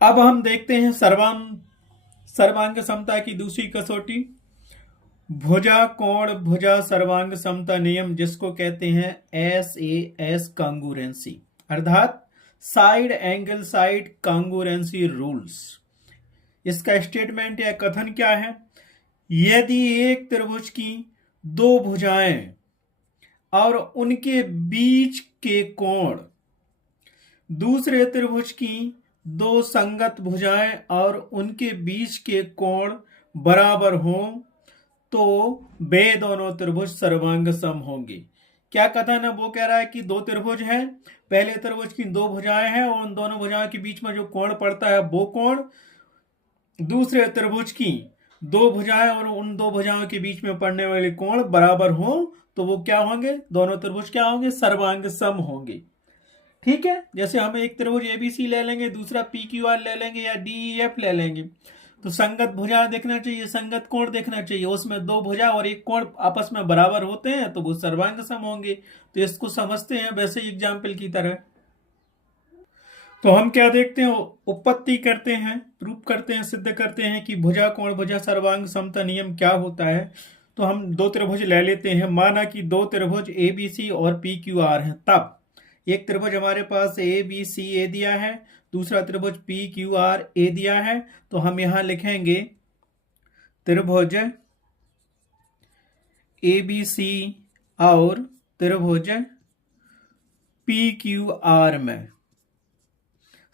अब हम देखते हैं सर्वांग समता की दूसरी कसौटी, भुजा कोण भुजा सर्वांग समता नियम, जिसको कहते हैं SAS कांगुरेंसी, अर्थात साइड एंगल साइड कांगुरेंसी रूल्स। इसका स्टेटमेंट या कथन क्या है? यदि एक त्रिभुज की दो भुजाएं और उनके बीच के कोण दूसरे त्रिभुज की दो संगत भुजाएं और उनके बीच के कोण बराबर हों तो वे दोनों त्रिभुज सर्वांग सम होंगे। क्या कथन है? वो कह रहा है कि दो त्रिभुज हैं, पहले त्रिभुज की दो भुजाएं हैं और उन दोनों भुजाओं के बीच में जो कोण पड़ता है वो कोण दूसरे त्रिभुज की दो भुजाएं और उन दो भुजाओं के बीच में पड़ने वाले कोण बराबर हो तो वो क्या होंगे? दोनों त्रिभुज क्या होंगे? सर्वांग सम होंगे। ठीक है, जैसे हम एक त्रिभुज ABC ले लेंगे, दूसरा PQR ले लेंगे या DEF ले लेंगे, तो संगत भुजा देखना चाहिए, संगत कोण देखना चाहिए, उसमें दो भुजा और एक कोण आपस में बराबर होते हैं तो वो सर्वांग सम होंगे। तो इसको समझते हैं वैसे एग्जाम्पल की तरह। तो हम क्या देखते हैं? उत्पत्ति करते हैं, प्रूफ करते हैं, सिद्ध करते हैं कि भुजा कोण भुजा सर्वांग समता नियम क्या होता है। तो हम दो त्रिभुज ले लेते हैं। माना कि दो त्रिभुज ABC और PQR हैं, तब एक त्रिभुज हमारे पास ABCA दिया है, दूसरा त्रिभुज PQRA दिया है। तो हम यहां लिखेंगे त्रिभुज ABC और त्रिभुज PQR में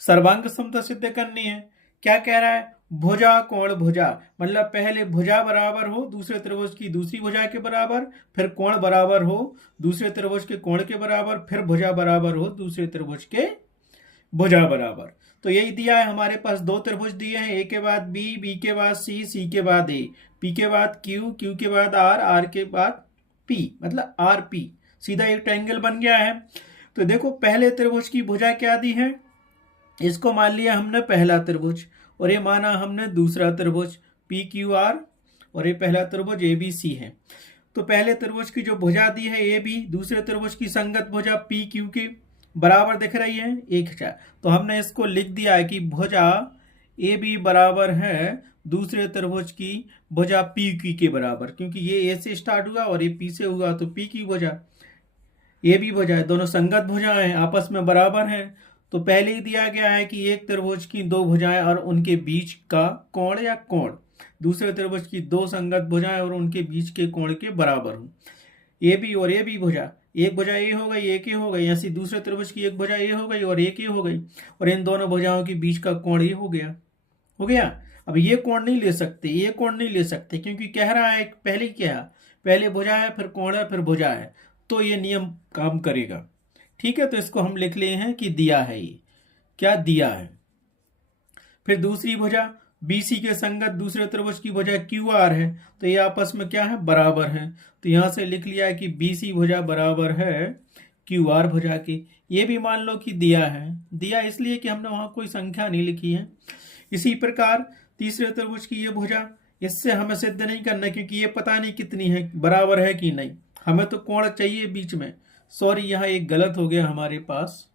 सर्वांग समता सिद्ध करनी है। क्या कह रहा है? भुजा कोण भुजा, मतलब पहले भुजा बराबर हो दूसरे त्रिभुज की दूसरी भुजा के बराबर, फिर कोण बराबर हो दूसरे त्रिभुज के कोण के बराबर, फिर भुजा बराबर हो दूसरे त्रिभुज के भुजा बराबर। तो यही दिया है हमारे पास। दो त्रिभुज दिए हैं, A के बाद B, B के बाद C के बाद A, P के बाद Q के बाद R के बाद P, मतलब RP, सीधा एक ट्रायंगल बन गया है। तो देखो पहले त्रिभुज की भुजा क्या दी है, इसको मान लिया हमने पहला त्रिभुज और ये माना हमने दूसरा त्रिभुज PQR और ये पहला त्रिभुज ABC है। तो पहले त्रिभुज की जो भुजा दी है AB, दूसरे त्रिभुज की संगत भुजा PQ के बराबर दिख रही है, एक है। तो हमने इसको लिख दिया है कि भुजा AB बराबर है दूसरे त्रिभुज की भुजा PQ के बराबर, क्योंकि ये A से स्टार्ट हुआ और ये P से हुआ तो P की भुजा AB भुजा है, दोनों संगत भुजाएं आपस में बराबर हैं। तो पहले ही दिया गया है कि एक त्रिभुज की दो भुजाएं और उनके बीच का कोण या कोण दूसरे त्रिभुज की दो संगत भुजाएं और उनके बीच के कोण के बराबर हो। AB और AB भुजा, एक भुजा A हो गई, एक A हो गई, ऐसी दूसरे त्रिभुज की एक भुजा A हो गई और एक A हो गई, और इन दोनों भुजाओं के बीच का कोण ये हो गया। हो गया। अब ये कोण नहीं ले सकते, ये कोण नहीं ले सकते, क्योंकि कह रहा है पहले क्या, पहले भुजा है फिर कोण है फिर भुजा है, तो ये नियम काम करेगा। ठीक है, तो इसको हम लिख ले हैं कि दिया है, ये क्या दिया है। फिर दूसरी भुजा BC के संगत दूसरे त्रिभुज की भुजा QR है, तो ये आपस में क्या है? बराबर है। तो यहां से लिख लिया है कि BC भुजा बराबर है QR भुजा की। ये भी मान लो कि दिया है, दिया इसलिए कि हमने वहां कोई संख्या नहीं लिखी है। इसी प्रकार तीसरे त्रिभुज की ये भुजा, इससे हमें सिद्ध नहीं करना क्योंकि ये पता नहीं कितनी है, बराबर है कि नहीं, हमें तो कोण चाहिए बीच में। सॉरी, यहां एक गलत हो गया हमारे पास।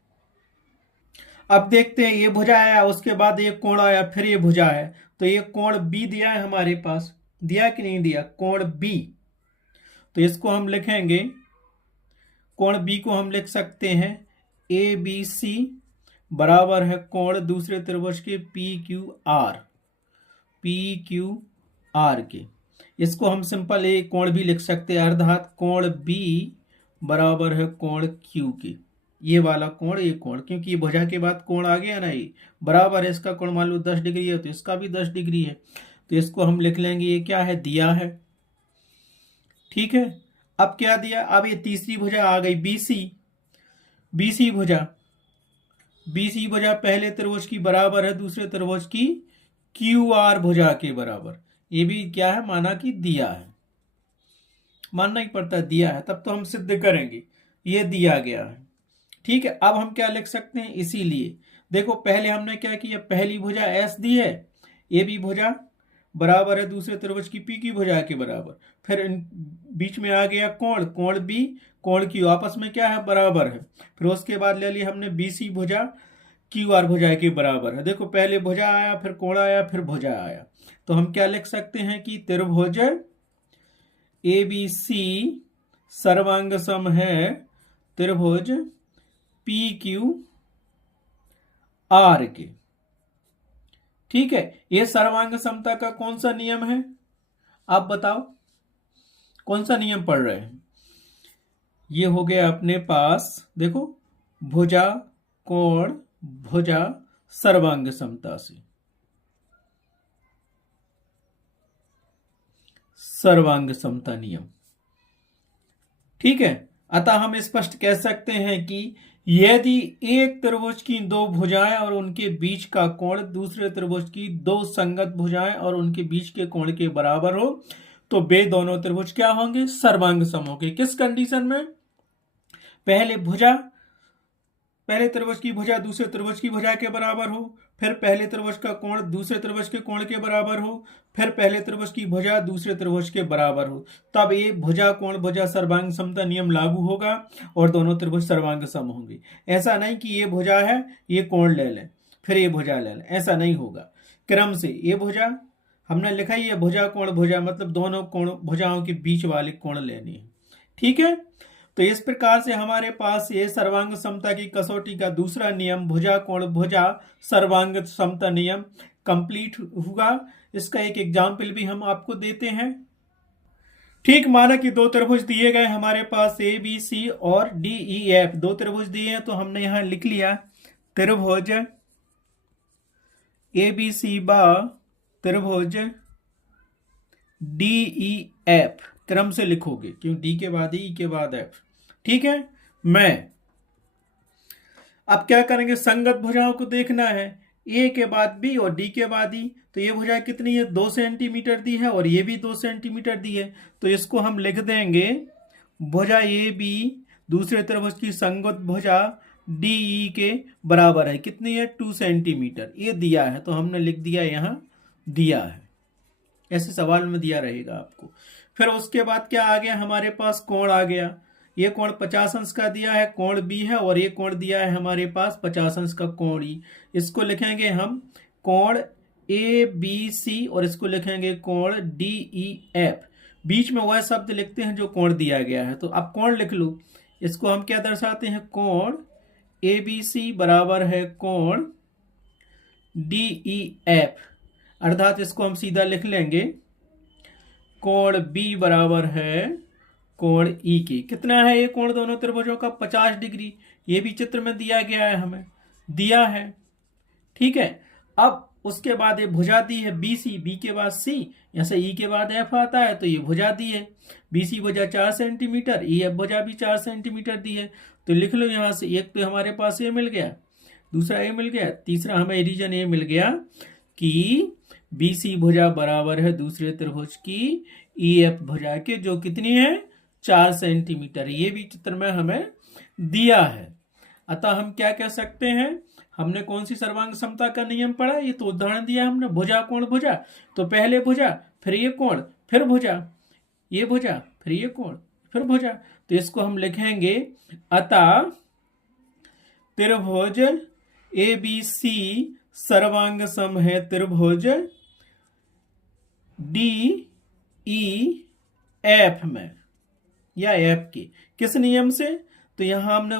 अब देखते हैं, ये भुजा आया, उसके बाद ये कोण आया, फिर ये भुजा है, तो ये कोण B दिया है हमारे पास, दिया कि नहीं दिया? कोण B। तो इसको हम लिखेंगे, कोण B को हम लिख सकते हैं ABC बराबर है कोण दूसरे त्रिभुज के PQR के। इसको हम सिंपल एक कोण भी लिख सकते हैं, अर्थात कोण B बराबर है कोण Q के। ये वाला कोण, ये कोण, क्योंकि ये भुजा के बाद कोण आ गया ना, ये बराबर है, इसका कोण मान लो 10 डिग्री है तो इसका भी 10 डिग्री है। तो इसको हम लिख लेंगे, ये क्या है? दिया है। ठीक है, अब क्या दिया? अब ये तीसरी भुजा आ गई BC भुजा, BC भुजा पहले त्रिभुज की बराबर है दूसरे त्रिभुज की QR भुजा के बराबर। ये भी क्या है? माना कि दिया है, मानना ही पड़ता, दिया है तब तो हम सिद्ध करेंगे, ये दिया गया है। ठीक है, अब हम क्या लिख सकते हैं? इसीलिए देखो पहले हमने क्या किया, पहली भुजा S दी है, AB भुजा बराबर है दूसरे त्रिभुज की PQ भुजा के बराबर, फिर बीच में आ गया कोण B, कोण Q आपस में क्या है? बराबर है। फिर उसके बाद ले ली हमने BC भुजा क्यू आर भुजा के बराबर है। देखो पहले भुजा आया, फिर कोण आया, फिर भुजा आया, तो हम क्या लिख सकते हैं कि त्रिभुज ABC सर्वांग सम है त्रिभुज PQR के। ठीक है, ये सर्वांग समता का कौन सा नियम है, आप बताओ कौन सा नियम पढ़ रहे हैं। ये हो गया अपने पास, देखो भुजा कोण भुजा सर्वांग समता से, सर्वांग समता नियम। ठीक है, अतः हम स्पष्ट कह सकते हैं कि यदि एक त्रिभुज की दो भुजाएं और उनके बीच का कोण दूसरे त्रिभुज की दो संगत भुजाएं और उनके बीच के कोण के बराबर हो तो वे दोनों त्रिभुज क्या होंगे, सर्वांग सम होंगे। किस कंडीशन में, पहले त्रिभुज की भुजा दूसरे त्रिभुज की भुजा के बराबर हो, फिर पहले त्रिभुज का कोण दूसरे त्रिभुज के कोण के बराबर हो, फिर पहले त्रिभुज की भुजा दूसरे त्रिभुज के बराबर हो, तब ये भुजा कोण भुजा सर्वांग समता नियम लागू होगा और दोनों त्रिभुज सर्वांग सम होंगे। ऐसा नहीं कि ये भुजा है ये कोण ले लें फिर ये भुजा ले लें, ऐसा नहीं होगा। क्रम से ये भुजा हमने लिखा ही है, भुजा कोण भुजा मतलब दोनों कोण भुजाओं के बीच वाले कोण लेने हैं। ठीक है, तो इस प्रकार से हमारे पास ये सर्वांग समता की कसौटी का दूसरा नियम भुजा कोण भुजा सर्वांग समता नियम कंप्लीट हुआ। इसका एक एग्जाम्पल भी हम आपको देते हैं। ठीक, माना कि दो त्रिभुज दिए गए हमारे पास ABC और DEF, दो त्रिभुज दिए हैं तो हमने यहां लिख लिया त्रिभुज ABC बा त्रिभुज DEF, क्रम से लिखोगे क्यों, डी के बाद ई के बाद एफ। ठीक है, मैं अब क्या करेंगे, संगत भुजाओं को देखना है, ए के बाद बी और डी के बाद ई। तो ये भुजा कितनी है, 2 सेंटीमीटर दी है और ये भी 2 सेंटीमीटर दी है, तो इसको हम लिख देंगे भुजा ए बी दूसरे त्रिभुज की संगत भुजा डी ई के बराबर है। कितनी है, 2 सेंटीमीटर। ये दिया है तो हमने लिख दिया, यहां दिया है, ऐसे सवाल में दिया रहेगा आपको। फिर उसके बाद क्या आ गया हमारे पास, कोण आ गया। ये कोण 50 अंश का दिया है, कोण बी है, और ये कोण दिया है हमारे पास 50 अंश का कोण ई। इसको लिखेंगे हम कोण ए बी सी और इसको लिखेंगे कोण डी ई एफ। बीच में वह शब्द लिखते हैं जो कोण दिया गया है। तो अब कोण लिख लो, इसको हम क्या दर्शाते हैं, कोण ए बी सी बराबर है कोण डी ई एफ, अर्थात इसको हम सीधा लिख लेंगे कोण B बराबर है कोण E के। कितना है ये कोण दोनों त्रिभुजों का, 50 डिग्री। ये भी चित्र में दिया गया है, हमें दिया है। ठीक है, अब उसके बाद ये भुजा दी है BC, B के बाद C, यहाँ से E के बाद F आता है, तो ये भुजा दी है BC भुजा 4 सेंटीमीटर, EF भुजा भी 4 सेंटीमीटर दी है। तो लिख लो यहाँ से, एक तो हमारे पास ये मिल गया, दूसरा ये मिल गया, तीसरा हमें रीजन ये मिल गया कि BC भुजा बराबर है दूसरे त्रिभुज की EF भुजा के, जो कितनी है, 4 सेंटीमीटर। ये भी चित्र में हमें दिया है। अतः हम क्या कह सकते हैं, हमने कौन सी सर्वांग समता का नियम पढ़ा, ये तो उदाहरण दिया हमने, भुजा कोण भुजा, तो पहले भुजा फिर ये कोण फिर भुजा, ये भुजा फिर ये कोण फिर भुजा। तो इसको हम लिखेंगे, अतः त्रिभुज ABC सर्वांग सम है त्रिभुज DEF में या F के। किस नियम से, तो यहां हमने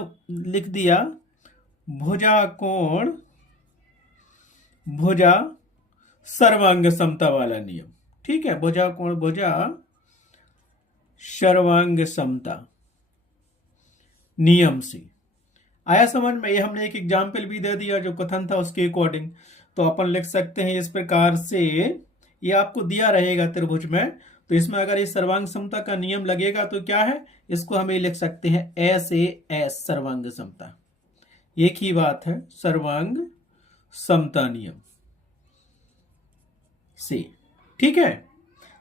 लिख दिया भुजा कोण भुजा सर्वांग समता वाला नियम। ठीक है, भुजा कोण भुजा सर्वांग समता नियम से आया समझ में। ये हमने एक एग्जाम्पल भी दे दिया जो कथन था उसके अकॉर्डिंग। तो अपन लिख सकते हैं इस प्रकार से, ये आपको दिया रहेगा त्रिभुज में, तो इसमें अगर ये सर्वांग समता का नियम लगेगा तो क्या है, इसको हम ये लिख सकते हैं SAS सर्वांग समता। एक ही बात है, सर्वांग समता नियम से। ठीक है,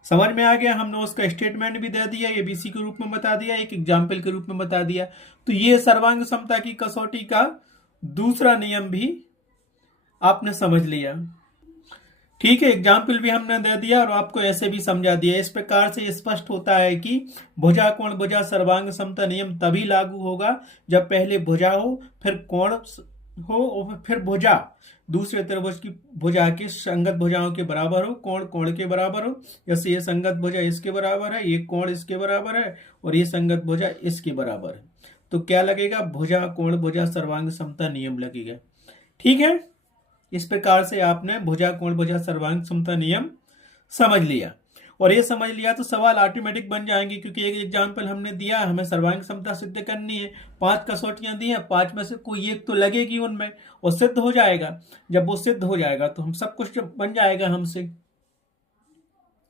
समझ में आ गया। हमने उसका स्टेटमेंट भी दे दिया, ये BC के रूप में बता दिया, एक एग्जाम्पल के रूप में बता दिया। तो ये सर्वांग समता की कसौटी का दूसरा नियम भी आपने समझ लिया। ठीक है, एग्जाम्पल भी हमने दे दिया और आपको ऐसे भी समझा दिया। इस प्रकार से स्पष्ट होता है कि भुजा कोण भुजा सर्वांग समता नियम तभी लागू होगा जब पहले भुजा हो फिर कोण हो और फिर भुजा दूसरे त्रिभुज की भुजा की संगत भुजाओं के बराबर हो, कोण कोण के बराबर हो। जैसे ये संगत भुजा इसके बराबर है, ये कोण इसके बराबर है और ये संगत भुजा इसके बराबर है, तो क्या लगेगा, भुजा कोण भुजा सर्वांग समता नियम लगेगा। ठीक है, इस प्रकार से आपने भुजा कोण भुजा सर्वांग समता नियम समझ लिया। और ये समझ लिया तो सवाल ऑटोमेटिक बन जाएंगे, क्योंकि एक एग्जाम्पल हमने दिया, हमें सर्वांग समता सिद्ध करनी है, 5 कसौटियां दी हैं, 5 में से कोई एक तो लगेगी उनमें और सिद्ध हो जाएगा। जब वो सिद्ध हो जाएगा तो हम सब कुछ बन जाएगा हमसे।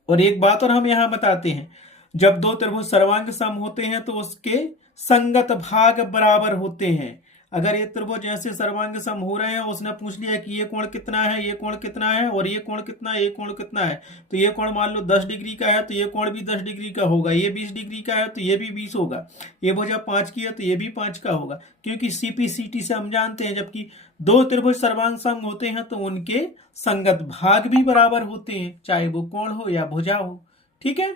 और एक बात और हम यहां बताते हैं, जब दो त्रिभुज सर्वांग सम होते हैं तो उसके संगत भाग बराबर होते हैं। अगर ये त्रिभुज ऐसे सर्वांग सम हो रहे हैं, उसने पूछ लिया कि ये कोण कितना है, ये कोण कितना है और ये कोण कितना है, ये कोण कितना है, तो ये कोण मान लो 10 डिग्री का है तो ये कोण भी 10 डिग्री का होगा, ये 20 डिग्री का है तो ये भी 20 होगा, ये भुजा 5 की है तो ये भी 5 का होगा, क्योंकि सीपीसीटी से हम जानते हैं जबकि दो त्रिभुज सर्वांग सम होते हैं तो उनके संगत भाग भी बराबर होते हैं, चाहे वो कोण हो या भुजा हो। ठीक है।